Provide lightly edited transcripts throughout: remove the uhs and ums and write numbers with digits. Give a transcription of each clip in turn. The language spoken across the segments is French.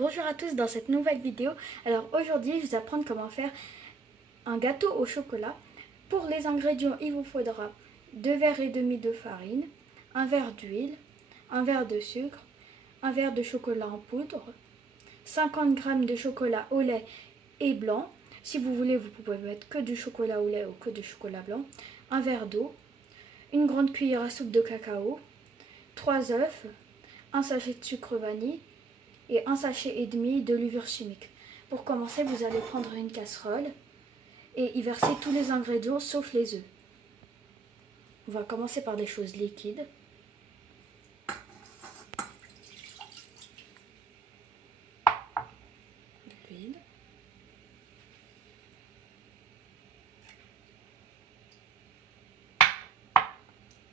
Bonjour à tous dans cette nouvelle vidéo. Alors aujourd'hui je vais vous apprendre comment faire un gâteau au chocolat. Pour les ingrédients il vous faudra 2 verres et demi de farine, un verre d'huile, un verre de sucre, un verre de chocolat en poudre, 50 g de chocolat au lait et blanc. Si vous voulez vous pouvez mettre que du chocolat au lait ou que du chocolat blanc, un verre d'eau, une grande cuillère à soupe de cacao, 3 œufs, un sachet de sucre vanille et un sachet et demi de levure chimique. Pour commencer, vous allez prendre une casserole et y verser tous les ingrédients sauf les œufs. On va commencer par des choses liquides. L'huile.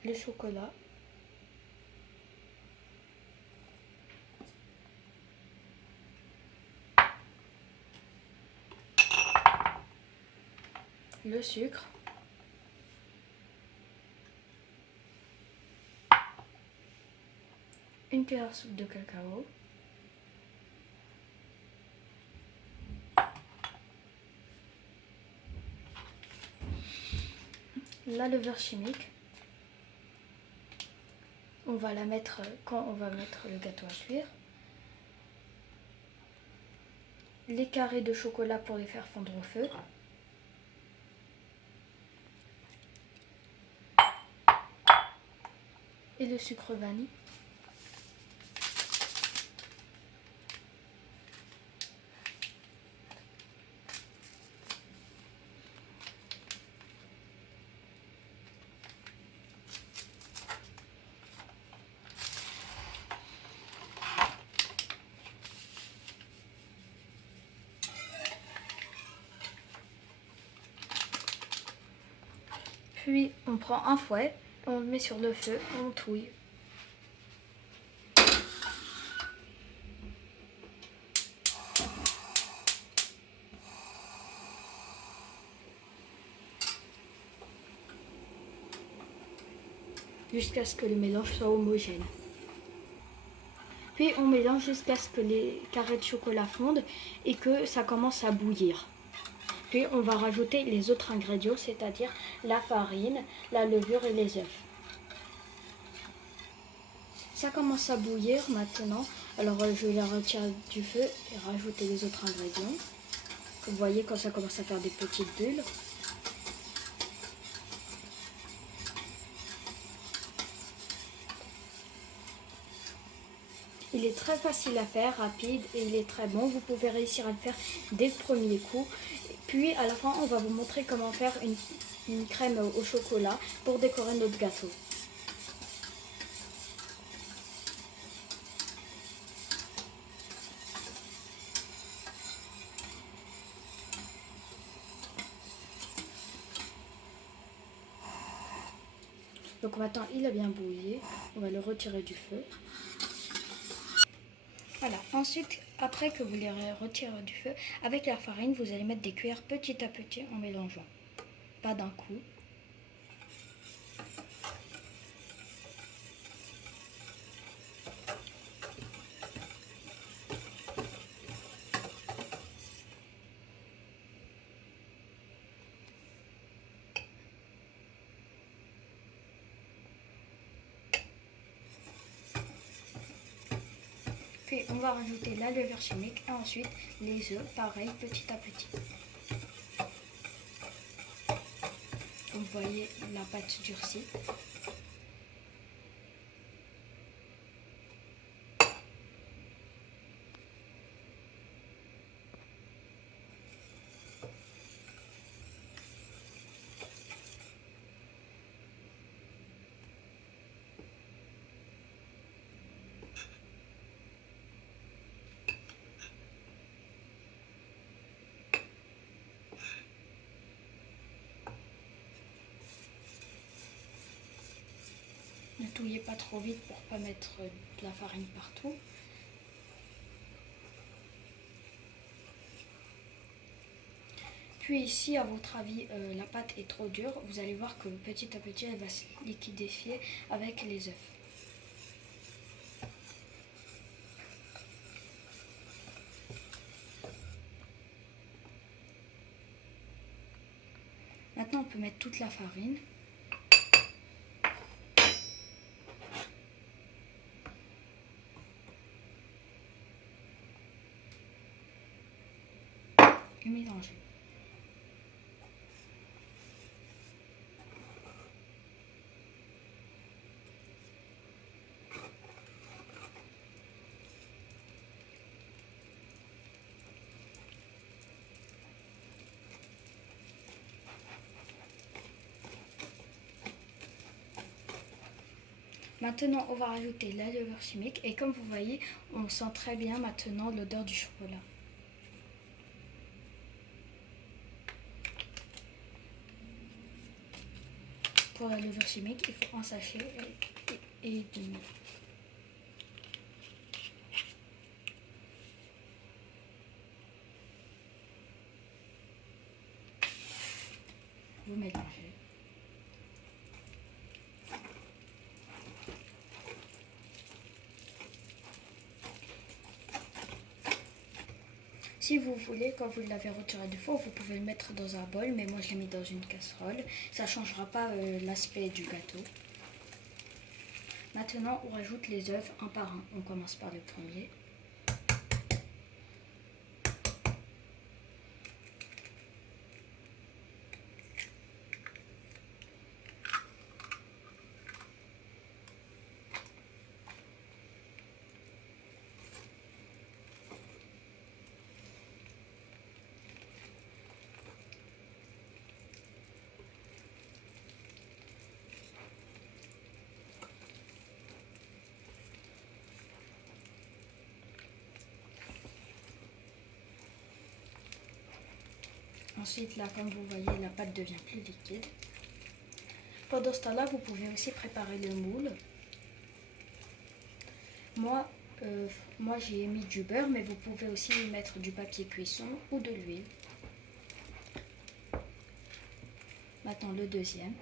Le chocolat. Le sucre. Une cuillère à soupe de cacao. La levure chimique. On va la mettre quand on va mettre le gâteau à cuire. Les carrés de chocolat pour les faire fondre au feu. Et le sucre vanille. Puis on prend un fouet, on le met sur le feu, on touille. Jusqu'à ce que le mélange soit homogène. Puis on mélange jusqu'à ce que les carrés de chocolat fondent et que ça commence à bouillir. Puis on va rajouter les autres ingrédients, c'est-à-dire la farine, la levure et les œufs. Ça commence à bouillir maintenant, alors je la retire du feu et rajouter les autres ingrédients. Vous voyez quand ça commence à faire des petites bulles. Il est très facile à faire, rapide et il est très bon. Vous pouvez réussir à le faire dès le premier coup. Puis à la fin, on va vous montrer comment faire une crème au chocolat pour décorer notre gâteau. Donc maintenant, il a bien bouilli. On va le retirer du feu. Voilà, ensuite, après que vous les retirez du feu, avec la farine, vous allez mettre des cuillères petit à petit en mélangeant. Pas d'un coup. Puis on va rajouter la levure chimique et ensuite les œufs, pareil, petit à petit. Vous voyez la pâte durcie. Ne touillez pas trop vite pour ne pas mettre de la farine partout. Puis ici, à votre avis, la pâte est trop dure, vous allez voir que petit à petit, elle va se liquidifier avec les œufs. Maintenant, on peut mettre toute la farine. Et mélanger. Maintenant, on va rajouter la levure chimique et comme vous voyez, on sent très bien maintenant l'odeur du chocolat. Pour la levure chimique, il faut un sachet et demi. Vous mélangez. Si vous voulez, quand vous l'avez retiré du four, vous pouvez le mettre dans un bol, mais moi je l'ai mis dans une casserole. Ça ne changera pas l'aspect du gâteau. Maintenant, on rajoute les œufs un par un. On commence par le premier. Ensuite, là, comme vous voyez, la pâte devient plus liquide. Pendant ce temps-là, vous pouvez aussi préparer le moule. Moi, j'ai mis du beurre, mais vous pouvez aussi y mettre du papier cuisson ou de l'huile. Maintenant, le deuxième.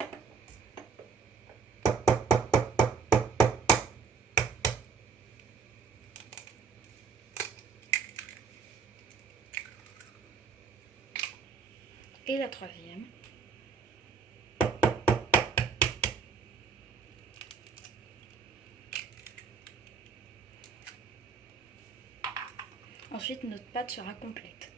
Et la troisième. Ensuite, notre pâte sera complète.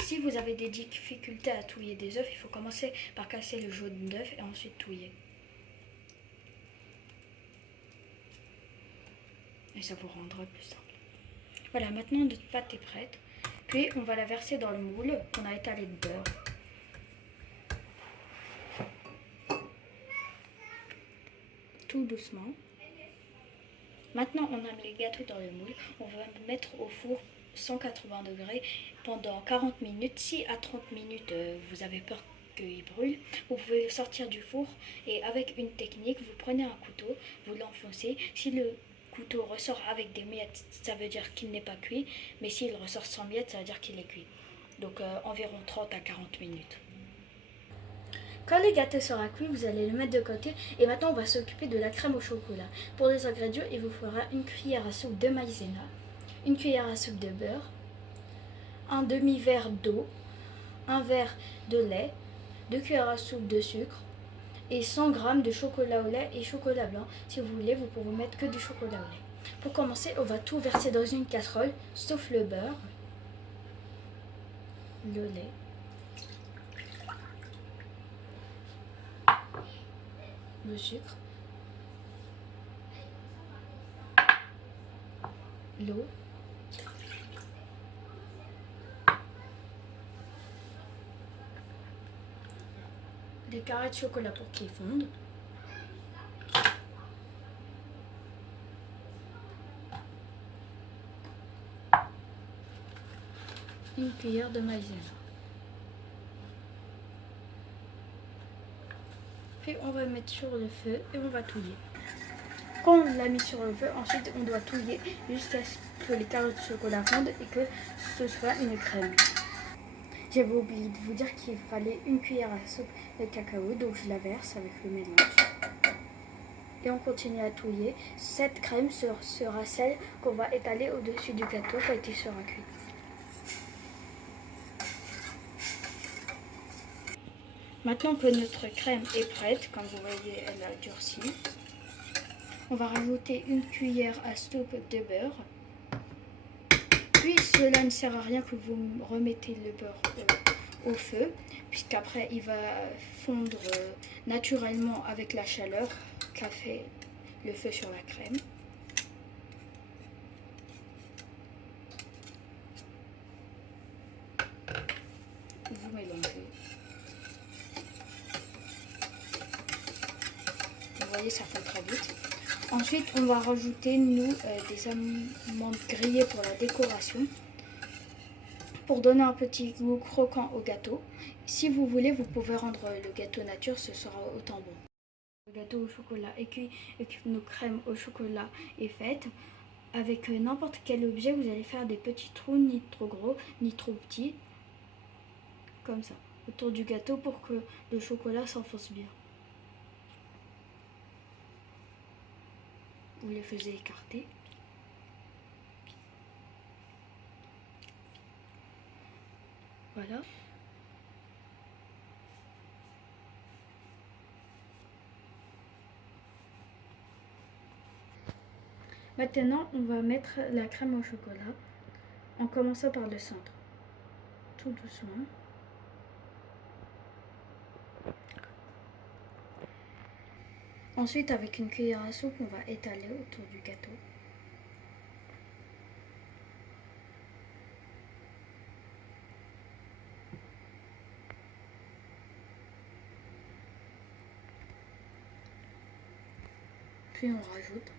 Si vous avez des difficultés à touiller des œufs, il faut commencer par casser le jaune d'œuf et ensuite touiller. Et ça vous rendra plus simple. Voilà, maintenant notre pâte est prête. Puis on va la verser dans le moule qu'on a étalé de beurre. Tout doucement. Maintenant on a mis le gâteau dans le moule. On va le mettre au four 180 degrés pendant 40 minutes. Si à 30 minutes vous avez peur qu'il brûle, vous pouvez le sortir du four et avec une technique, vous prenez un couteau, vous l'enfoncez. Si le couteau ressort avec des miettes, ça veut dire qu'il n'est pas cuit, mais s'il ressort sans miettes, ça veut dire qu'il est cuit. Donc environ 30 à 40 minutes. Quand le gâteau sera cuit, vous allez le mettre de côté et maintenant on va s'occuper de la crème au chocolat. Pour les ingrédients, il vous faudra une cuillère à soupe de maïzena, une cuillère à soupe de beurre, un demi-verre d'eau, un verre de lait, 2 cuillères à soupe de sucre et 100 g de chocolat au lait et chocolat blanc. Si vous voulez, vous pouvez mettre que du chocolat au lait. Pour commencer, on va tout verser dans une casserole, sauf le beurre, le lait, le sucre, l'eau, des carrés de chocolat pour qu'ils fondent, une cuillère de maïzena. Puis on va le mettre sur le feu et on va touiller. Quand on l'a mis sur le feu, ensuite on doit touiller jusqu'à ce que les carrés de chocolat fondent et que ce soit une crème. J'avais oublié de vous dire qu'il fallait une cuillère à soupe de cacao, donc je la verse avec le mélange. Et on continue à touiller. Cette crème sera celle qu'on va étaler au-dessus du gâteau quand il sera cuit. Maintenant que notre crème est prête, comme vous voyez, elle a durci, on va rajouter une cuillère à soupe de beurre. Puis cela ne sert à rien que vous remettez le beurre au feu, puisqu'après il va fondre naturellement avec la chaleur qu'a fait le feu sur la crème. Vous mélangez. Vous voyez, ça fond très vite. Ensuite, on va rajouter, des amandes grillées pour la décoration, pour donner un petit goût croquant au gâteau. Si vous voulez, vous pouvez rendre le gâteau nature, ce sera autant bon. Le gâteau au chocolat est cuit et que nos crèmes au chocolat est faite. Avec n'importe quel objet, vous allez faire des petits trous, ni trop gros, ni trop petits, comme ça, autour du gâteau pour que le chocolat s'enfonce bien. Vous les faisiez écarter. Voilà. Maintenant, on va mettre la crème au chocolat en commençant par le centre. Tout doucement. Ensuite, avec une cuillère à soupe, on va étaler autour du gâteau. Puis on rajoute.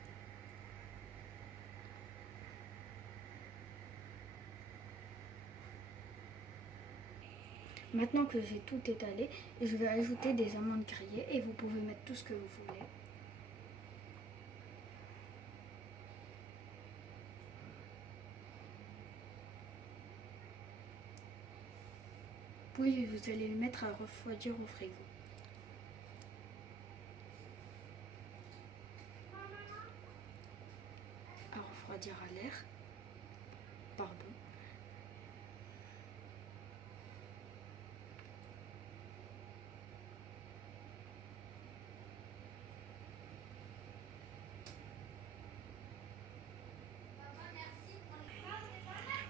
Maintenant que j'ai tout étalé, je vais ajouter des amandes grillées et vous pouvez mettre tout ce que vous voulez. Puis vous allez le mettre à refroidir au frigo. À refroidir à l'air. Pardon.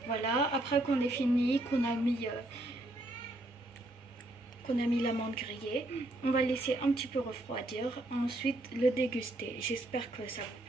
Voilà, après qu'on ait fini, qu'on a mis l'amande grillée, on va laisser un petit peu refroidir, ensuite le déguster. J'espère que ça vous